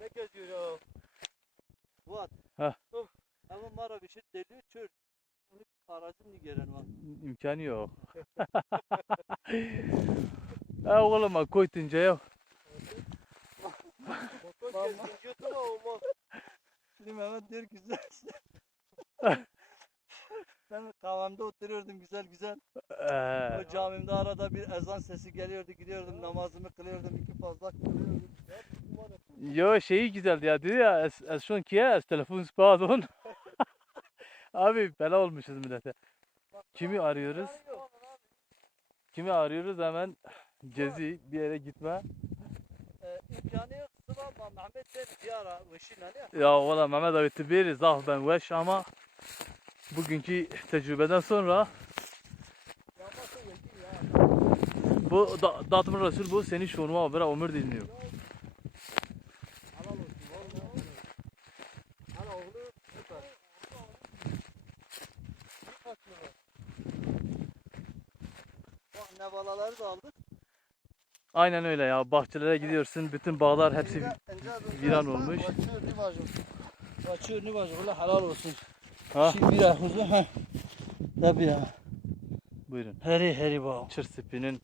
Ne geziyor ya? What? Ha. Oh, Ama mara bir şey deliyor. Bunu aracım mı gelen var? İmkanı yok. Ha oğlum ha koytunca ya. Motor götüme olmaz. Şimdi Mehmet diyor ki. ben kahvemde oturuyordum güzel güzel. Ee, O camimde arada bir ezan sesi geliyordu gidiyordum namazımı kılıyordum iki fazla kılıyordum. yo şeyi güzeldi ya dedi ya es, es schon kia es telefon pardon. Abi bela olmuşuz millete. Kimi arıyoruz? Kimi arıyoruz hemen gezi bir yere gitme. Ee, ya. Ya valla Mehmet abi tibiri zah ben veş ama bugünkü tecrübeden sonra bu da, Resul bu seni şonuma habere ömür dinliyor. Ne balaları da aldık. Aynen öyle ya bahçelere gidiyorsun bütün bağlar hepsi viran olmuş. Açıyor ne var Ulan helal olsun. Ha Şimdi bir huzu ha. Tabii ya. buyurun. Heri heri bağ. Çır spinin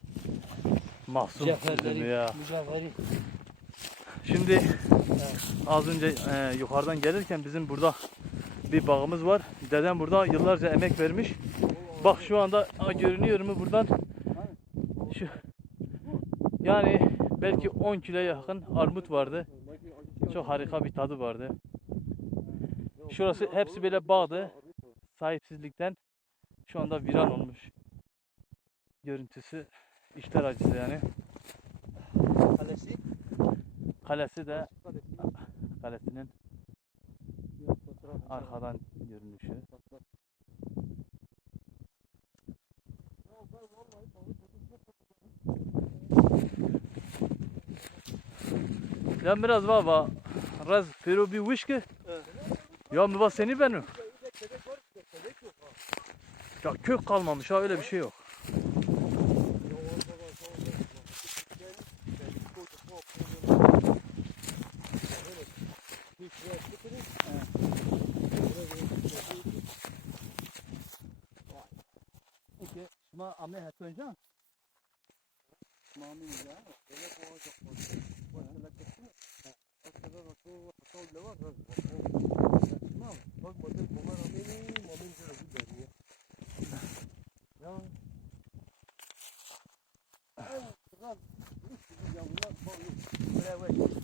mahzun Mücevherleri, üzümü ya. mücevheri. Şimdi az önce e, yukarıdan gelirken bizim burada bir bağımız var. Dedem burada yıllarca emek vermiş. Bak şu anda ha, görünüyor mu buradan? Şu yani belki 10 kiloya yakın armut vardı. Çok harika bir tadı vardı. Şurası hepsi böyle bağdı. Sahipsizlikten şu anda viran olmuş. Görüntüsü işler acısı yani. Kalesi. Kalesi de Kalesi. kalesinin arkadan görünüşü. Lan biraz baba. Raz pero bir whisky. Evet. Ya var seni benim? Ya kök kalmamış ha öyle bir şey yok. Het önce. Şuma ame ya. Böyle boğacak. Böyle kesin. Aslında bak bu hata bile var. Tamam. Bak model bomar ameni momin jere bu deriye. Ya. Ay, kral. Ya bunlar bağlı. Böyle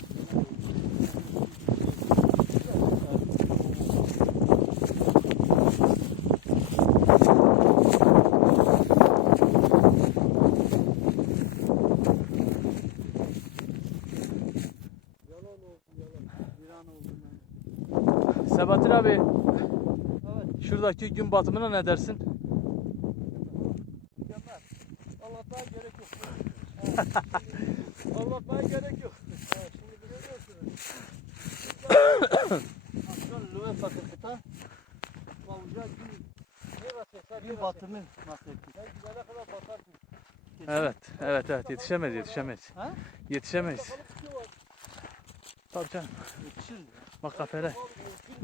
Yalan olsun yalan. Viran oldu lan. Sebahattin abi Evet. şuradaki gün batımına ne dersin? Mükemmel. Allah'tan gerek yok. Allah'tan gerek yok. Ha, şimdi biliyorsunuz. Aslan lüve fakirkita. Mavuca gün. Gün batımı nasıl ettik? Sen gidene kadar batarsın. Evet, evet, evet yetişemez, yetişemez. Ha? Yetişemeyiz. Tabii canım. Yetişir mi? Bak kafere.